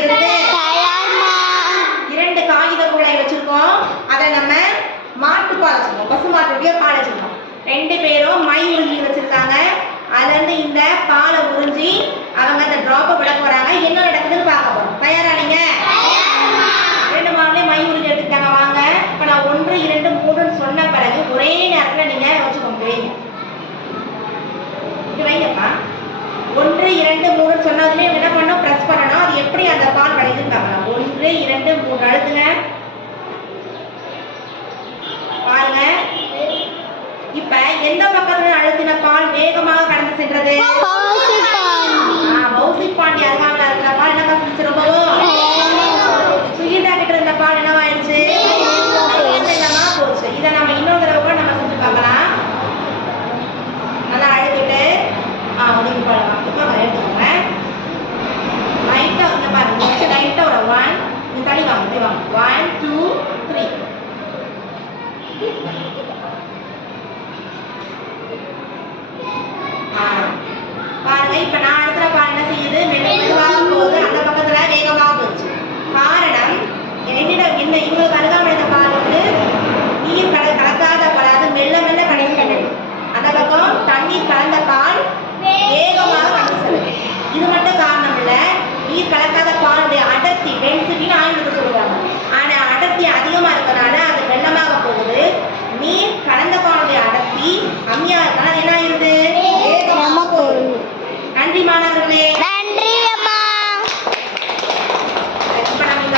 செய்யறது? இரண்டு காகித குழாய் வச்சிருக்கோம். அதை நம்ம மாட்டுப்பால் வச்சிருக்கோம், பசுமாட்டுடைய பால் வச்சிருக்கோம். ரெண்டு பேரும் மை உறிஞ்சி வச்சிருக்காங்க. அதுல இருந்து இந்த பாலை உறிஞ்சி அவங்க அந்த டிராப்பை விட போறாங்க. என்ன நடக்குதுன்னு பார்க்க போறோம். தயாரா நீங்க? ரெண்டு மாவுலயே மை உறிஞ்சி எடுத்துட்டாங்க. வாங்க இப்ப நான் 1 2 3 சொன்ன பிறகு ஒரே நேரத்துல நீங்க வச்சுக்கோங்க. வைங்கப்பா. 1 2 3 சொன்னதுமே என்ன பண்ணணும்? பிரஸ் பண்ணணும். அது எப்படி அந்த பால் கிடைக்குதுன்னு பார்க்கலாம். 1 2 3 அழுத்துங்க. பாருங்க. இப்ப எந்த பக்கத்துல அழுத்தின பால் வேகமாக கடந்து சென்றது? பௌசிக் பாண்டி அருகாமையில் இருக்கிற பால் என்ன செஞ்சு ரொம்பவும் சுகீதா கிட்ட இருந்த பால் என்னவாயிடுச்சு? போச்சு. இதை நம்ம இன்னொரு தடவை கூட நம்ம செஞ்சு பார்க்கலாம். நல்லா அழுத்திட்டு ஒதுங்கி பால் வாங்க எடுத்துக்கோங்க. லைட்டா இந்த பாருங்க, லைட்டா ஒரு 1 இந்த தனி வாங்க 1 2 3 பாருங்க. இப்ப நான் அடுத்த பால் என்ன செய்யுது? மெதுவாக போகுது. அந்த பக்கத்துல வேகமாக போச்சு. காரணம் என்னிடம் என்ன இவங்களுக்கு அருகாமல்